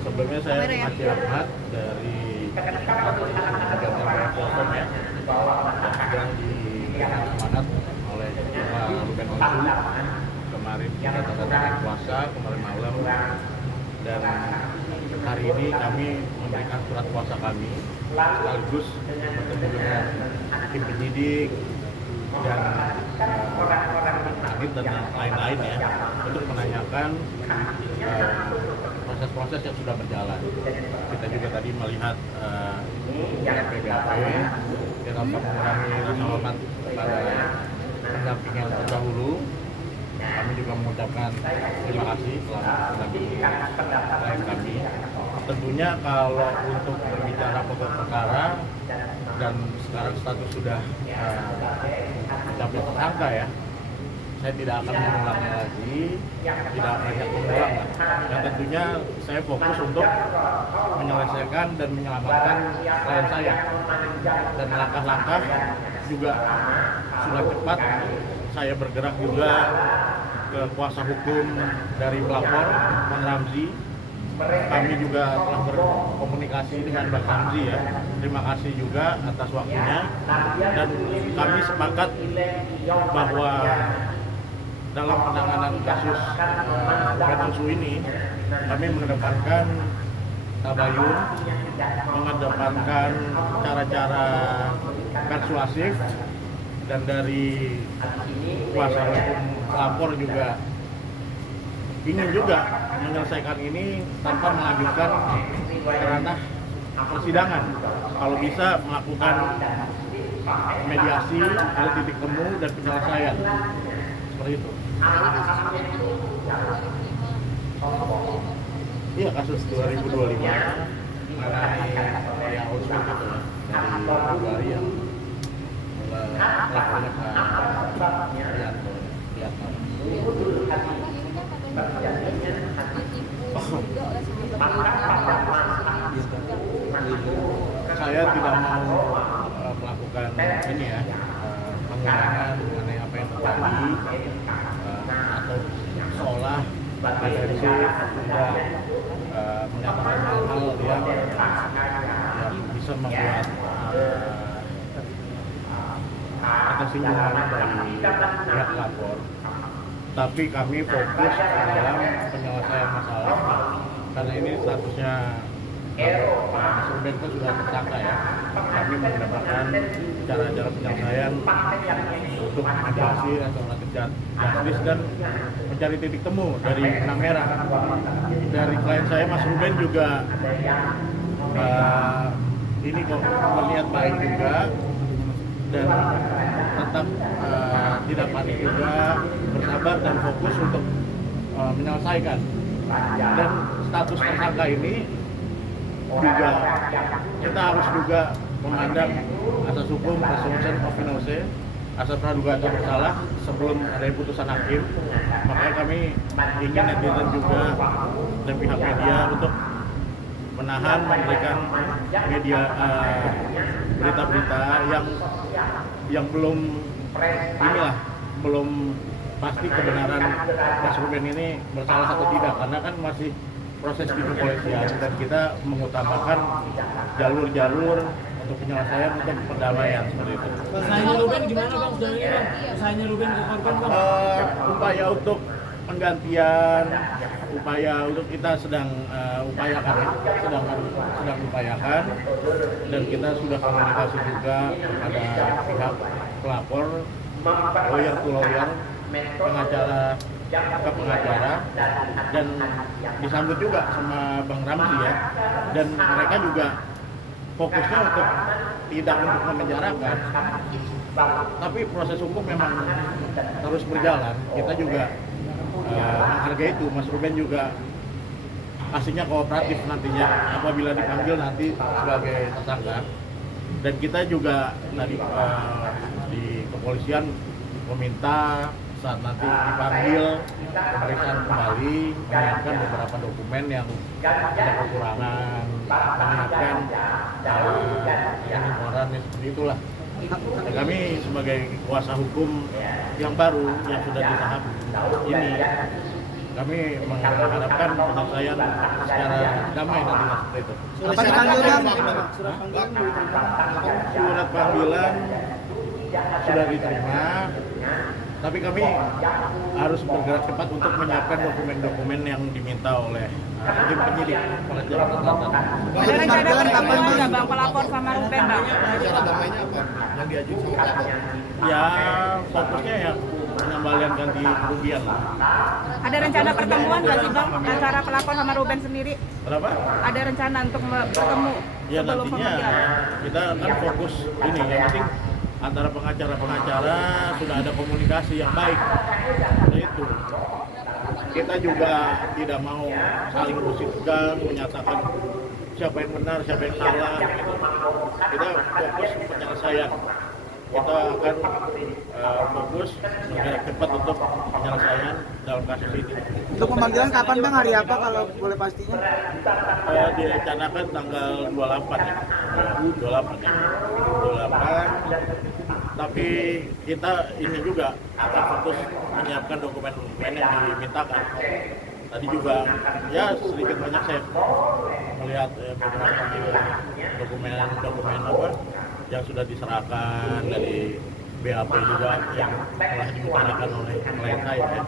Sebelumnya saya Masih Ahmad dari Jakarta Polkom ya, yang sedang diberikan amanat oleh Pak Ruben Onsu. Kemarin kita tanda tangan kuasa kemarin malam, dan hari ini kami memberikan surat kuasa kami sekaligus bertemu dengan tim penyidik dan Adit dan lain-lain ya, untuk menanyakan proses-proses yang sudah berjalan. Kita juga tadi melihat PBAP, kita mengurangi rasa hormat kepada pendamping yang terdahulu. Kami juga mengucapkan terima kasih telah mendampingi klien kami. Tentunya kalau untuk berbicara pokok perkara dan sekarang status sudah mencapai tersangka ya, saya tidak akan mengulangnya lagi, tidak banyak mengulang lah. Dan tentunya saya fokus untuk menyelesaikan dan menyelamatkan klien saya. Dan langkah-langkah juga sudah cepat. Saya bergerak juga ke kuasa hukum dari pelapor, Bang Ramzi. Kami juga telah berkomunikasi dengan Bang Ramzi ya. Terima kasih juga atas waktunya. Dan kami sepakat bahwa dalam penanganan kasus Ruben Onsu ini, kami mengedepankan tabayun, mengedepankan cara-cara persuasif, dan dari kuasa hukum pelapor juga ingin juga menyelesaikan ini tanpa melanjutkan ke ranah persidangan. Kalau bisa melakukan mediasi, ada titik temu dan penyelesaian seperti itu. Iya, kasus 2025 mengenai yang Onsu gitu ya, dari Februari yang pelakunya Pak Rianto. Saya tidak mau melakukan ini ya, pengulangan mengenai apa yang terjadi atau seolah defensif, tidak menyatakan hal-hal yang bisa membuat ketersinggungan dari pihak lapor. Tapi kami fokus dalam penyelesaian masalah, karena ini statusnya Mas Ruben itu sudah tersangka ya. Kami mendapatkan cara-cara penyelesaian untuk mediasi atau justice dan mencari titik temu dari benang merah. Dari klien saya Mas Ruben juga ini kok melihat baik juga, dan tetap tidak panik juga, bersabar dan fokus untuk menyelesaikan. Dan status tersangka ini juga kita harus juga memandang asas hukum presumption of innocence, asas praduga tak bersalah sebelum ada putusan hakim. Makanya kami ingin netizen juga dan pihak media untuk menahan, memberikan media berita-berita yang belum belum pasti kebenaran Mas Ruben ini bersalah atau tidak, karena kan masih proses di kepolisian dan kita mengutamakan jalur-jalur untuk penyelesaian, untuk perdamaian seperti itu. Usahanya Ruben gimana Bang? Sejauh ini Bang? Usahanya Ruben ke korban Bang? Upaya untuk penggantian, upaya untuk kita sedang upayakan ya, sedang upayakan, dan kita sudah komunikasi juga kepada pihak pelapor, lawyer to lawyer, pengacara ke pengacara, dan disambut juga sama Bang Ramzi ya, dan mereka juga fokusnya untuk tidak untuk memenjarakan, tapi proses hukum memang terus berjalan. Kita juga menghargai itu. Mas Ruben juga pastinya kooperatif nantinya apabila dipanggil nanti sebagai tersangka, dan kita juga tadi di kepolisian meminta saat nanti dipanggil pemeriksaan kembali, menyiapkan beberapa dokumen yang ada kekurangan, menyiapkan laporan seperti itulah. Dan kami sebagai kuasa hukum yang baru yang sudah di tahap ini, kami mengharapkan penyelesaian secara damai nantinya seperti itu. Kapan dipanggil bang? Surat panggilan diterima. Surat panggilan sudah diterima, tapi kami harus bergerak cepat untuk menyiapkan dokumen-dokumen yang diminta oleh tim penyidik Polres Jakarta Selatan. Ada rencana pertemuan nggak bang pelapor sama Ruben bang? Cara damainya apa? Yang diajukan sama pelapor? Ya fokusnya ya pengembalian ganti kerugian lah. Ada rencana pertemuan nggak sih bang antara pelapor sama Ruben sendiri? Kenapa? Ada rencana untuk bertemu Ya sebelum nantinya pemanggilan? kita akan fokus ini, yang penting antara pengacara-pengacara sudah ada komunikasi yang baik. Nah, itu kita juga tidak mau saling gosipkan, menyatakan siapa yang benar, siapa yang salah gitu. Kita fokus penyelesaian. Kita akan fokus bergerak cepat untuk penyelesaian dalam kasus ini. Untuk pemanggilan kapan bang? Hari apa kalau boleh pastinya? Direncanakan tanggal 28 ya. 28 ya. 28. Tapi kita ini juga akan fokus menyiapkan dokumen-dokumen yang dimintakan. Tadi juga ya sedikit banyak saya melihat beberapa dokumen apa yang sudah diserahkan dari BAP juga yang telah diutarakan oleh klien saya ya.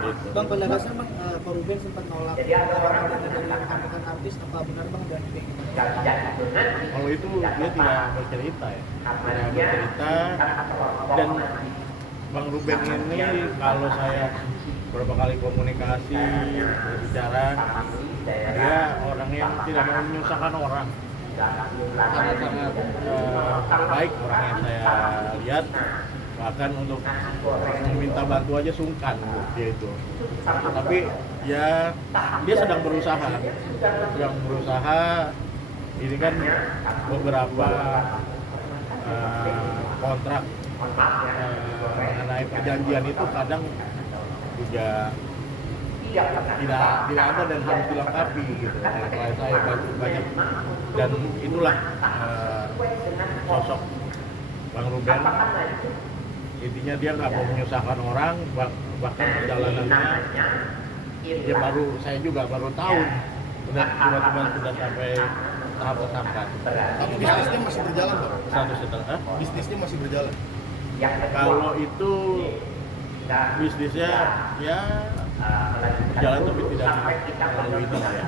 Gitu. Bang, penjelasan bang, Pak Ruben sempat nolak tawaran dari rekan-rekan artis, apa benar bang dan kayak gimana? Kalau itu dia tidak bercerita ya, tidak bercerita. Dan Bang Ruben ini kalau saya beberapa kali komunikasi berbicara, dia orang yang tidak mau menyusahkan orang, sangat-sangat baik orang yang saya lihat, bahkan untuk meminta bantu aja sungkan dia itu. Tapi ya dia sedang berusaha. Ini kan beberapa kontrak mengenai perjanjian itu kadang juga tidak ada dan harus dilengkapi gitu. Kalau saya banyak dan itulah sosok Bang Ruben. Intinya dia nggak mau menyusahkan orang, bahkan perjalanannya ya saya juga baru tahu udah tiba-tiba sudah sampai tahap tersangka. Tapi bisnisnya masih berjalan bang? Satu setelah Bisnisnya masih berjalan? kalau itu bisnisnya ya berjalan tapi tidak terlalu ini lah ya.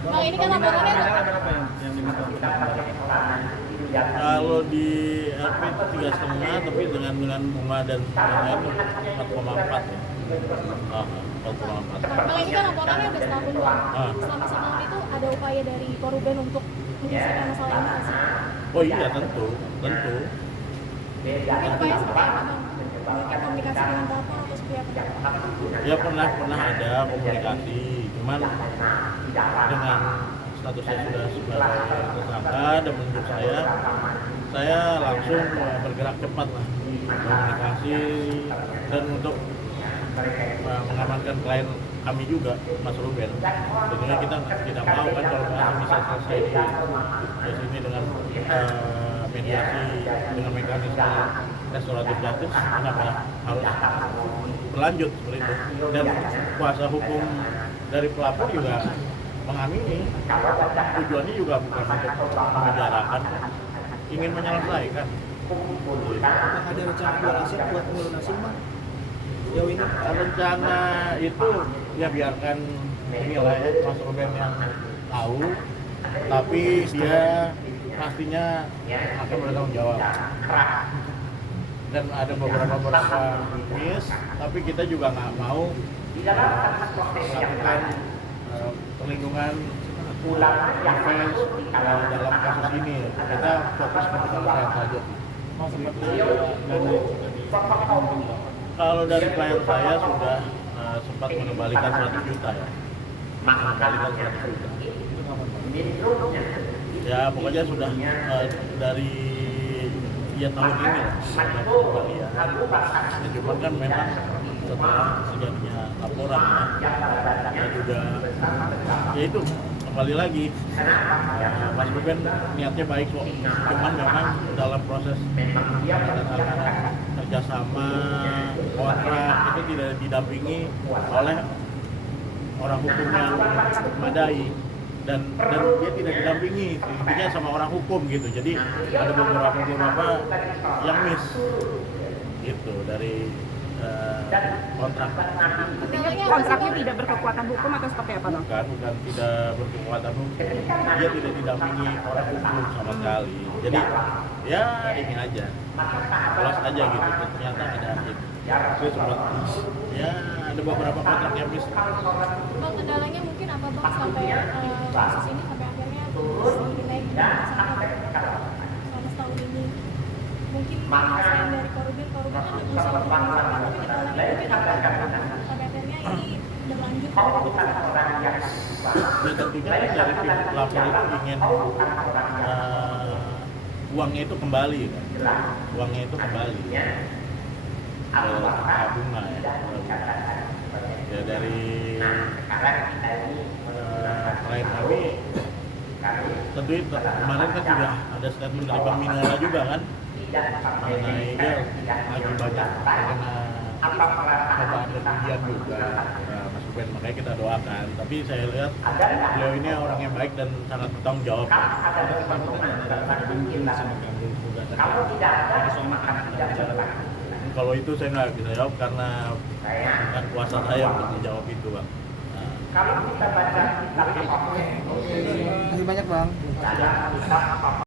Bang, ini kan laporannya Berapa yang diminta untuk dikembalikan? Kalau di LP itu 3,5 tapi dengan bunga dan lain itu 4,4 ya. 4,4. Bang, ini kan laporannya udah setahun bang. Ah. Selama setahun itu ada upaya dari Pak Ruben untuk menyelesaikan masalah ini nggak sih? Oh iya tentu. Mungkin upaya seperti apa bang? Mungkin komunikasi dengan bapak atau seperti apa? Ya pernah ada komunikasi, cuman dengan status saya sudah sebagai tersangka dan menunjuk saya langsung bergerak cepat lah komunikasi dan untuk mengamankan klien kami juga Mas Ruben. Jadi kita tidak mau kan kalau masih bisa selesai di sini dengan mediasi dengan mekanisme restoratif justice, kenapa harus berlanjut seperti itu. Dan kuasa hukum dari pelapor juga mengamini tujuannya juga bukan untuk memenjarakan, ingin menyelesaikan. Bang, ada rencana jual aset buat melunasi bang? Sejauh ini? Rencana itu ya biarkan inilah ya Mas Ruben yang tahu, tapi dia pastinya akan bertanggung jawab. Dan ada beberapa miss, tapi kita juga nggak mau melakukan perlindungan defense dalam kasus ini. Kita fokus ke penyelesaian saja. Kalau dari klien saya sudah sempat mengembalikan 100 juta ya. Mengembalikan 100 juta. Ya pokoknya sudah dari tahun ini lah kembalian. Ya, cuman kan memang setelah terjadinya laporan ya juga ya itu kembali lagi Mas Ruben niatnya baik kok, cuman memang dalam proses kerjasama kontrak itu tidak didampingi oleh orang hukumnya memadai dan dia tidak didampingi intinya sama orang hukum gitu. Jadi ada beberapa yang miss gitu dari kontrak. Artinya kontraknya tidak berkekuatan hukum atau seperti apa bang? Bukan tidak berkekuatan hukum, dia tidak didampingi orang hukum sama sekali. Jadi ya ini aja, kelas aja gitu. Ternyata ada itu. Saya sempat ya ada beberapa kontrak yang miss. Bang, kendalanya mungkin apa bang sampai kasus ini sampai akhirnya naik sampai selama setahun ini? Mungkin selain dari Koruben kan udah berusaha untuk menyelesaikan, tapi kendalanya mungkin apa sampai akhirnya ini berlanjut? Ya tentunya dari pihak pelapor itu ingin uangnya itu kembali kan? Uangnya itu kembali ke bunga ya. Ya dari klien kami tentu itu kemarin kan sudah ada statement dari Bank Minora juga kan mengenai dia lagi banyak karena cobaan kerugian juga Mas Ruben, makanya kita doakan. Tapi saya lihat beliau ini orang yang baik dan sangat bertanggung jawab. Kalau itu saya nggak bisa jawab karena bukan kuasa saya untuk menjawab itu, Bang. Terima kasih banyak, Bang.